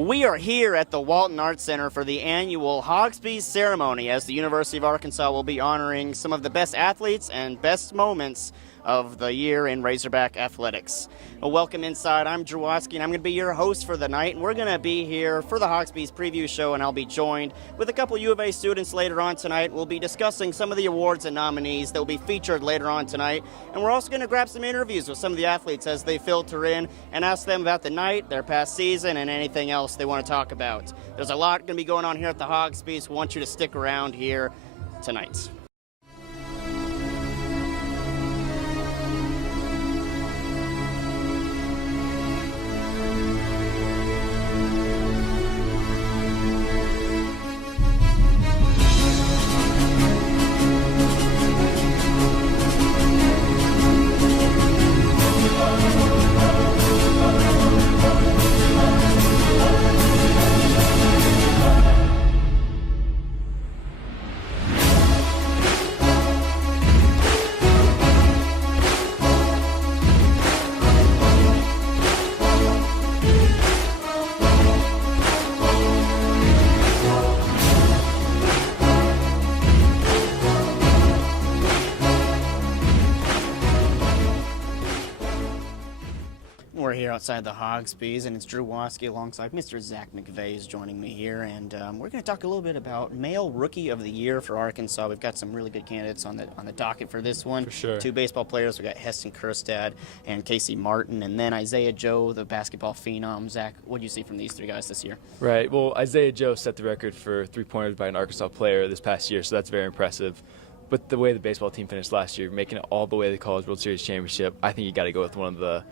We are here at the Walton Arts Center for the annual Hogspy ceremony, as the University of Arkansas will be honoring some of the best athletes and best moments of the year in Razorback athletics. Well, welcome inside. I'm Drew Watsky, and I'm going to be your host for the night. And we're going to be here for the Hogspy's preview show, and I'll be joined with a couple U of A students later on tonight. We'll be discussing some of the awards and nominees that will be featured later on tonight. And we're also going to grab some interviews with some of the athletes as they filter in and ask them about the night, their past season, and anything else they want to talk about. There's a lot going to be going on here at the Hogspy, so I want you to stick around here tonight. We're here outside the Hogspys, and it's Drew Watsky alongside Mr. Zach McVeigh is joining me here, and we're going to talk a little bit about Male Rookie of the Year for Arkansas. We've got some really good candidates on the docket for this one. For sure. Two baseball players. We've got Heston Kjerstad and Casey Martin, and then Isaiah Joe, the basketball phenom. Zach, what do you see from these three guys this year? Right. Well, Isaiah Joe set the record for three-pointers by an Arkansas player this past year, so that's very impressive. But the way the baseball team finished last year, making it all the way to the College World Series Championship, I think you got to go with one of the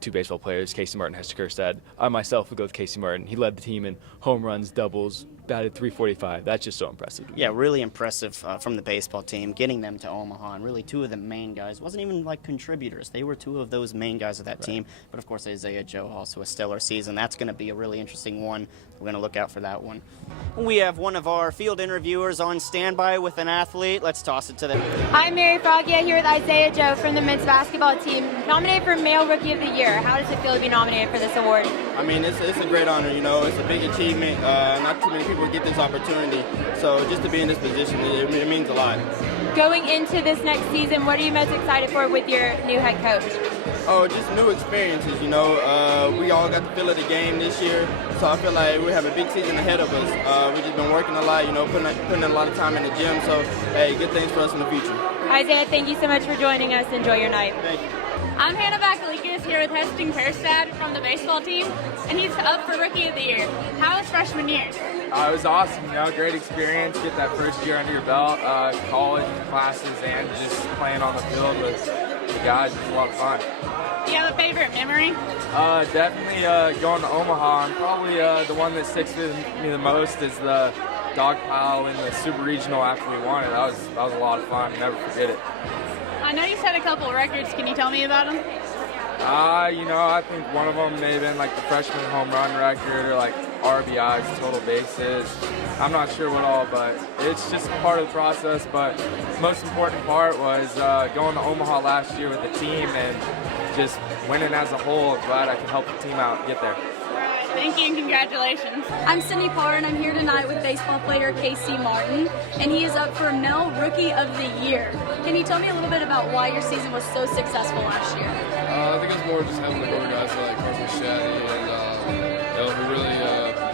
two baseball players, Casey Martin, Heston Kjerstad. I myself would go with Casey Martin. He led the team in home runs, doubles, batted .345. That's just so impressive. Yeah, really impressive from the baseball team, getting them to Omaha, and really two of the main guys. Wasn't even like contributors. They were two of those main guys of that team. But, of course, Isaiah Joe, also a stellar season. That's going to be a really interesting one. We're going to look out for that one. We have one of our field interviewers on standby with an athlete. Let's toss it to them. I'm Mary Froggia here with Isaiah Joe from the men's basketball team, nominated for Male Rookie of the Year. How does it feel to be nominated for this award? I mean, it's a great honor, you know. It's a big achievement. Not too many people get this opportunity. So just to be in this position, it means a lot. Going into this next season, what are you most excited for with your new head coach? Oh, just new experiences, you know. We all got the feel of the game this year, so I feel like we have a big season ahead of us. We've just been working a lot, you know, putting in a lot of time in the gym, so, hey, good things for us in the future. Isaiah, thank you so much for joining us. Enjoy your night. Thank you. I'm Hannah Vakalikas here with Heston Kjerstad from the baseball team, and he's up for Rookie of the Year. How was freshman year? It was awesome, you know, great experience, get that first year under your belt, college classes and just playing on the field with the guys. It was a lot of fun. Do you have a favorite memory? Definitely going to Omaha, and probably the one that sticks with me the most is the dog pile in the super regional after we won it. That was a lot of fun, never forget it. I know you set a couple of records. Can you tell me about them? You know, I think one of them may have been like the freshman home run record or like RBIs, total bases. I'm not sure what all, but it's just part of the process. But the most important part was going to Omaha last year with the team and just winning as a whole. Glad I could help the team out get there. Thank you and congratulations. I'm Cindy Parr, and I'm here tonight with baseball player Casey Martin, and he is up for Male Rookie of the Year. Can you tell me a little bit about why your season was so successful last year? I think it's more just having the older guys like Carson Shaddy and who really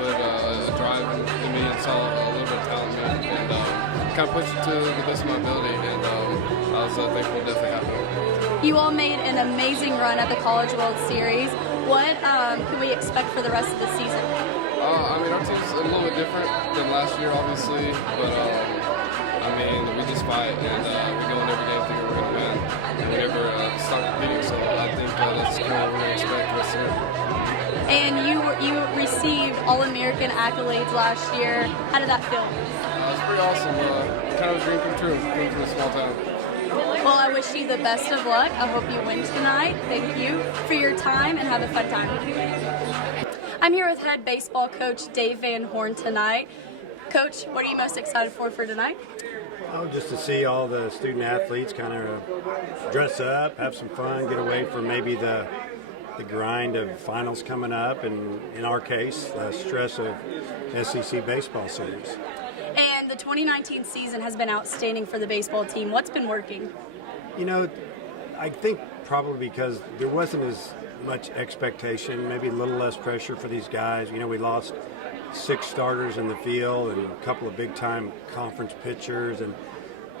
put a drive in me and saw a little bit of talent in me, and kind of pushed it to the best of my ability, and I was thankful it definitely happened. You all made an amazing run at the College World Series. What can we expect for the rest of the season? I mean, our team's a little bit different than last year, obviously, but I mean, we just fight, and we go in every game thinking we're going to win, and we never stop competing, so I think that's kind of what we expect the rest of the year. And you received All-American accolades last year. How did that feel? It was pretty awesome. Kind of a dream come true, coming from a small town. Well, I wish you the best of luck. I hope you win tonight. Thank you for your time, and have a fun time. I'm here with head baseball coach Dave Van Horn tonight. Coach, what are you most excited for tonight? Oh, just to see all the student athletes kind of dress up, have some fun, get away from maybe the the grind of finals coming up, and in our case, the stress of SEC baseball series. And the 2019 season has been outstanding for the baseball team. What's been working? You know, I think probably because there wasn't as much expectation, maybe a little less pressure for these guys. You know, we lost 6 starters in the field and a couple of big-time conference pitchers, and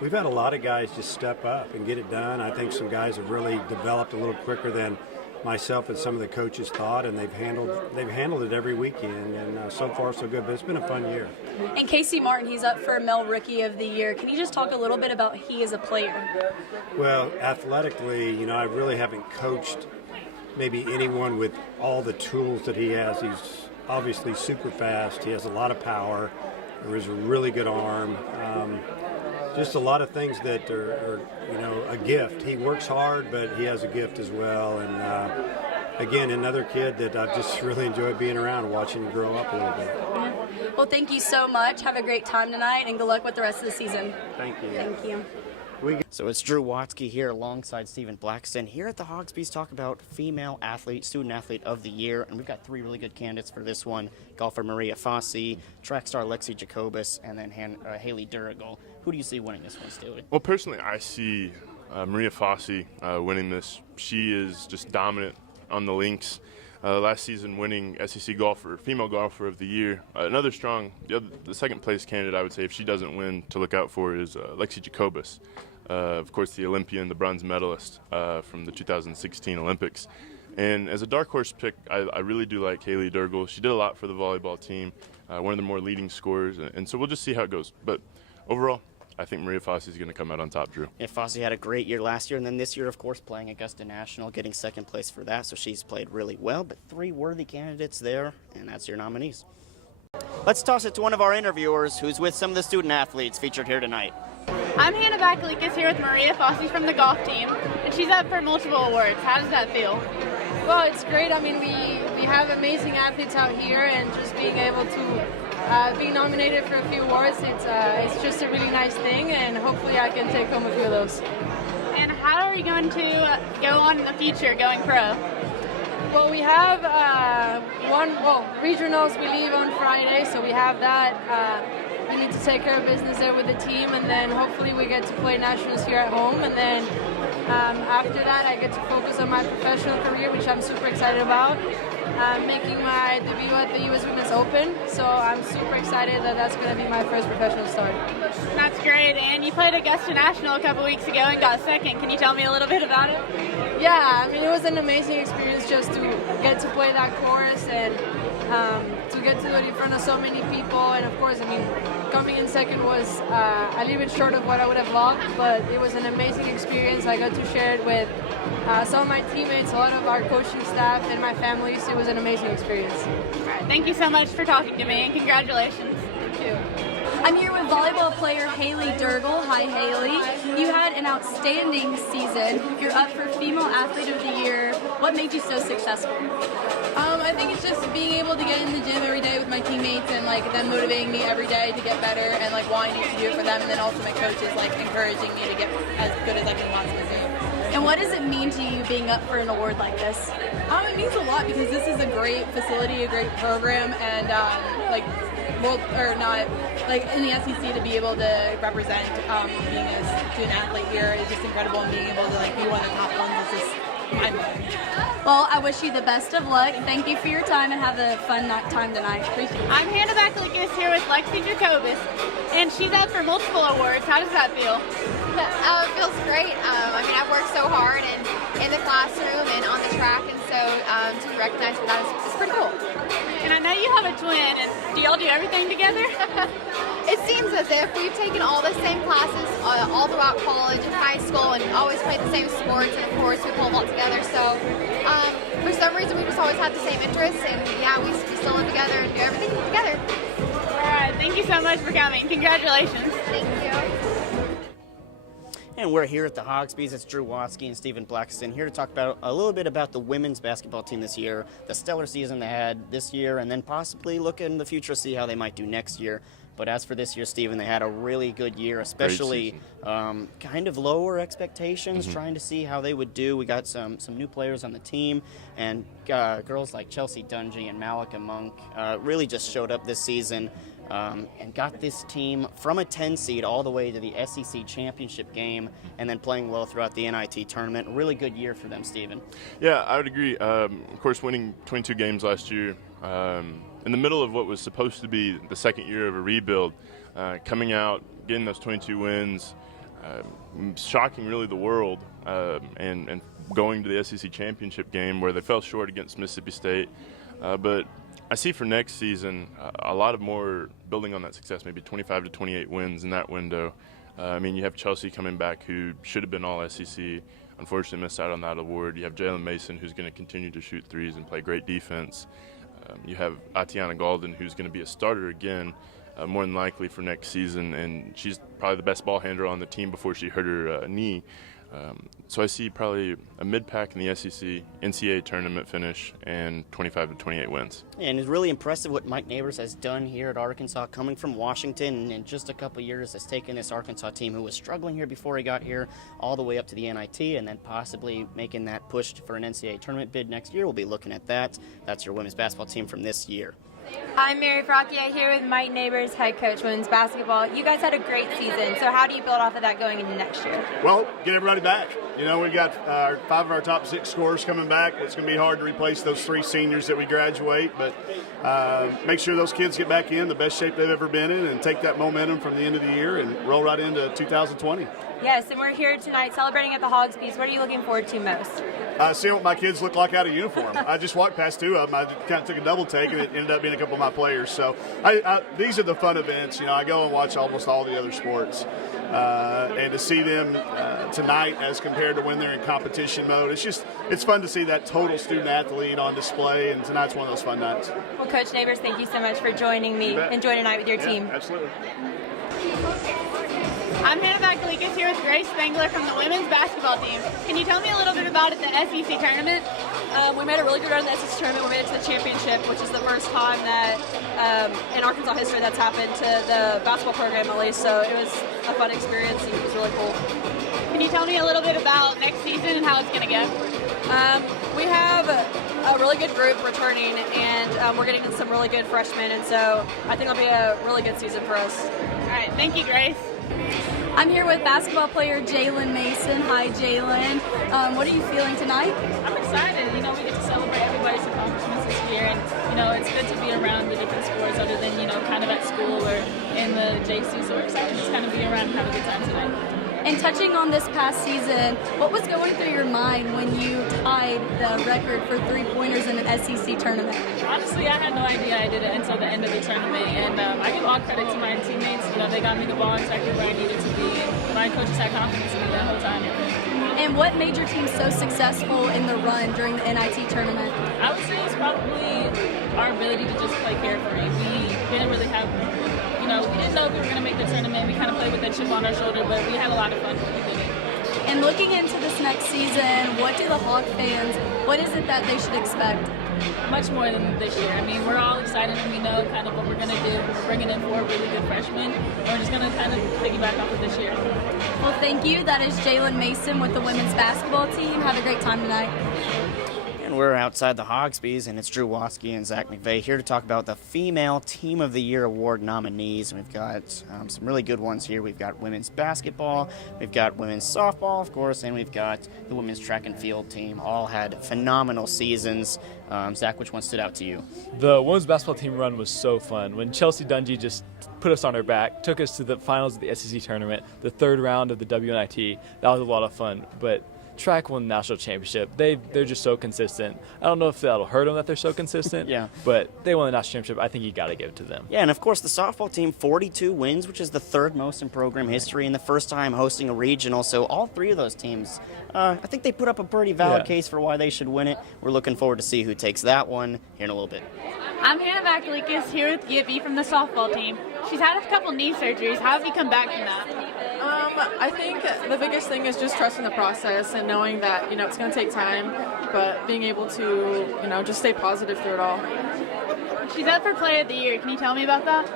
we've had a lot of guys just step up and get it done. I think some guys have really developed a little quicker than myself and some of the coaches thought, and they've handled it every weekend, and so far so good. But it's been a fun year. And Casey Martin, he's up for Male Rookie of the Year. Can you just talk a little bit about he as a player? Well, athletically, you know, I really haven't coached maybe anyone with all the tools that he has. He's obviously super fast. He has a lot of power. There is a really good arm. Just a lot of things that are, you know, a gift. He works hard, but he has a gift as well. And again, another kid that I've just really enjoyed being around and watching him grow up a little bit. Well, thank you so much. Have a great time tonight, and good luck with the rest of the season. Thank you. Thank you. So it's Drew Watsky here alongside Stephen Blackston here at the Hogspy's talk about female athlete, student athlete of the year. And we've got 3 really good candidates for this one. Golfer Maria Fossey, track star Lexi Jacobus, and then Haley Durigal. Who do you see winning this one, Stewie? Well, personally, I see Maria Fossey winning this. She is just dominant on the links. Last season winning SEC female golfer of the year. Another strong, the second place candidate I would say if she doesn't win to look out for is Lexi Jacobus. Of course, the Olympian, the bronze medalist from the 2016 Olympics. And as a dark horse pick, I really do like Haley Durigal. She did a lot for the volleyball team, one of the more leading scorers, and so we'll just see how it goes. But overall, I think Maria Fossey is going to come out on top, Drew. Yeah, Fossey had a great year last year, and then this year, of course, playing Augusta National, getting second place for that, so she's played really well. But 3 worthy candidates there, and that's your nominees. Let's toss it to one of our interviewers who's with some of the student athletes featured here tonight. I'm Hannah Bakalikas here with Maria Fossey from the golf team, and she's up for multiple awards. How does that feel? Well, it's great. I mean, we have amazing athletes out here, and just being able to be nominated for a few awards, it's just a really nice thing, and hopefully I can take home a few of those. And how are you going to go on in the future, going pro? Well, we have regionals we leave on Friday, so we have that. We need to take care of business there with the team, and then hopefully we get to play nationals here at home, and then after that I get to focus on my professional career, which I'm super excited about. Making my debut at the U.S. Women's Open, so I'm super excited that that's going to be my first professional start. That's great, and you played Augusta National a couple weeks ago and got second. Can you tell me a little bit about it? Yeah, I mean, it was an amazing experience just to get to play that course and to get to do it in front of so many people, and of course, I mean, coming in second was a little bit short of what I would have loved, but it was an amazing experience. I got to share it with some of my teammates, a lot of our coaching staff, and my family, so it was an amazing experience. All right, thank you so much for talking to me, and congratulations. Thank you. I'm here with volleyball player Haley Durigal. Hi, Haley. You had an outstanding season. You're up for Female Athlete of the Year. What made you so successful? I think it's just being able to get in the gym every day with my teammates and like them motivating me every day to get better and like wanting to do it for them, and then also my coaches like encouraging me to get as good as I can possibly do. And what does it mean to you being up for an award like this? It means a lot because this is a great facility, a great program, and in the SEC to be able to represent being a student athlete here is just incredible, and being able to like be one of the top ones is just mind-blowing. Well, I wish you the best of luck. Thank you for your time, and have a fun time tonight. Appreciate it. I'm Hannah Bakalikas here with Lexi Jacobus, and she's up for multiple awards. How does that feel? It feels great. I mean, I've worked so hard in the classroom and on the track, and so to be recognized for that is pretty cool. And I know you have a twin, and do y'all do everything together? It seems as if we've taken all the same classes all throughout college and high school, and always played the same sports, and of course we pull them all together. So for some reason we just always had the same interests, and yeah, we still live together and do everything together. All right, thank you so much for coming. Congratulations. Thank you. And we're here at the Hogspies. It's Drew Watsky and Stephen Blackiston here to talk about a little bit about the women's basketball team this year, the stellar season they had this year, and then possibly look in the future, see how they might do next year. But as for this year, Stephen, they had a really good year, especially kind of lower expectations, trying to see how they would do. We got some new players on the team, and girls like Chelsea Dungy and Malika Monk really just showed up this season. And got this team from a 10 seed all the way to the SEC championship game and then playing well throughout the NIT tournament. A really good year for them, Stephen. Yeah, I would agree. Of course, winning 22 games last year in the middle of what was supposed to be the second year of a rebuild, coming out, getting those 22 wins, shocking really the world, and going to the SEC championship game where they fell short against Mississippi State. But I see for next season a lot of more building on that success, maybe 25 to 28 wins in that window. I mean, you have Chelsea coming back, who should have been all SEC, unfortunately missed out on that award. You have Jalen Mason, who's going to continue to shoot threes and play great defense. You have Atiana Golden, who's going to be a starter again, more than likely for next season, and she's probably the best ball handler on the team before she hurt her knee. So I see probably a mid-pack in the SEC, NCAA tournament finish, and 25 to 28 wins. And it's really impressive what Mike Neighbors has done here at Arkansas, coming from Washington, and in just a couple years has taken this Arkansas team who was struggling here before he got here all the way up to the NIT, and then possibly making that push for an NCAA tournament bid next year. We'll be looking at that. That's your women's basketball team from this year. I'm Mary Fracchia here with Mike Neighbors, head coach women's basketball. You guys had a great season, so how do you build off of that going into next year? Well, get everybody back. You know, we've got 5 of our top 6 scorers coming back. It's going to be hard to replace those 3 seniors that we graduate, but make sure those kids get back in the best shape they've ever been in and take that momentum from the end of the year and roll right into 2020. Yes, and we're here tonight celebrating at the Hogspies. What are you looking forward to most? Seeing what my kids look like out of uniform. I just walked past 2 of them. I kind of took a double take, and it ended up being a couple of my players. So these are the fun events. You know, I go and watch almost all the other sports, and to see them tonight as compared to when they're in competition mode, it's fun to see that total student athlete on display. And tonight's one of those fun nights. Well, Coach Neighbors, thank you so much for joining me. Enjoy tonight with your team. Absolutely. I'm Hannah Bakalikas here with Grace Spangler from the women's basketball team. Can you tell me a little bit about the SEC tournament? We made a really good run in the SEC tournament. We made it to the championship, which is the first time that in Arkansas history that's happened to the basketball program at least. So it was a fun experience and it was really cool. Can you tell me a little bit about next season and how it's going to go? We have a really good group returning, and we're getting some really good freshmen, and so I think it'll be a really good season for us. All right, thank you, Grace. I'm here with basketball player Jalen Mason. Hi, Jalen. What are you feeling tonight? I'm excited. You know, we get to celebrate everybody's accomplishments this year, and you know, it's good to be around the different sports other than kind of at school or in the JC. So we're excited to just kind of be around and have a good time tonight. And touching on this past season, what was going through your mind when you tied the record for 3-pointers in an SEC tournament? Honestly, I had no idea I did it until the end of the tournament, and I give all credit to my teammates. You know, they got me the ball exactly where I needed to be, and my coaches had confidence in me that whole time. And what made your team so successful in the run during the NIT tournament? I would say it's probably our ability to just play carefree. We didn't really have, we didn't know if we were going to make the tournament. We kind of played with a chip on our shoulder, but we had a lot of fun when we did it. And looking into this next season, what do the Hawk fans, what is it that they should expect? Much more than this year. I mean, we're all excited and we know kind of what we're going to do. We're bringing in 4 really good freshmen. We're just going to kind of piggyback off of this year. Well, thank you. That is Jalen Mason with the women's basketball team. Have a great time tonight. And we're outside the Hogspies, and it's Drew Watsky and Zach McVeigh here to talk about the Female Team of the Year Award nominees. We've got some really good ones here. We've got women's basketball, we've got women's softball, of course, and we've got the women's track and field team. All had phenomenal seasons. Zach, which one stood out to you? The women's basketball team run was so fun. When Chelsea Dungy just put us on her back, took us to the finals of the SEC tournament, the 3rd round of the WNIT, that was a lot of fun. But track won the national championship. They're just so consistent. I don't know if that'll hurt them that they're so consistent. Yeah. But they won the national championship. I think you got to give it to them. Yeah, and of course the softball team, 42 wins, which is the 3rd most in program history and the first time hosting a regional. So all 3 of those teams, I think they put up a pretty valid case for why they should win it. We're looking forward to see who takes that one here in a little bit. I'm Hannah Bakalikas here with Gibby from the softball team. She's had a couple knee surgeries. How have you come back from that? I think the biggest thing is just trusting the process and knowing that, it's going to take time, but being able to, just stay positive through it all. She's up for Play of the Year. Can you tell me about that?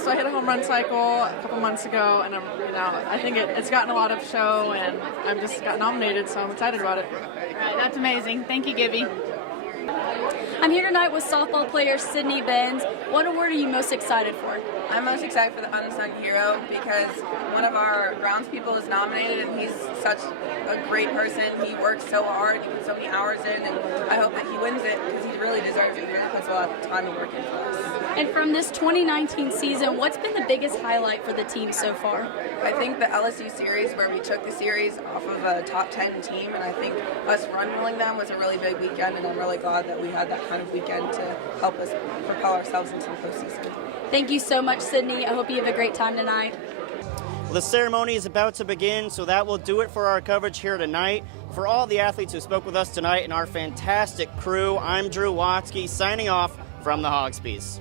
So I hit a home run cycle a couple months ago, and I think it's gotten a lot of show, and I've just got nominated, so I'm excited about it. All right, that's amazing. Thank you, Gibby. I'm here tonight with softball player Sydney Benz. What award are you most excited for? I'm most excited for the Unsung Hero because one of our groundspeople is nominated, and he's such a great person. He works so hard, he puts so many hours in, and I hope that he wins it because he really deserves it. He really puts a lot of time and work into us. And from this 2019 season, what's been the biggest highlight for the team so far? I think the LSU series, where we took the series off of a top 10 team, and I think us run-ruling them was a really big weekend, and I'm really glad that we had that kind of weekend to help us propel ourselves into the postseason. Thank you so much, Sydney. I hope you have a great time tonight. Well, the ceremony is about to begin, so that will do it for our coverage here tonight. For all the athletes who spoke with us tonight and our fantastic crew, I'm Drew Watsky signing off from the Hogspies.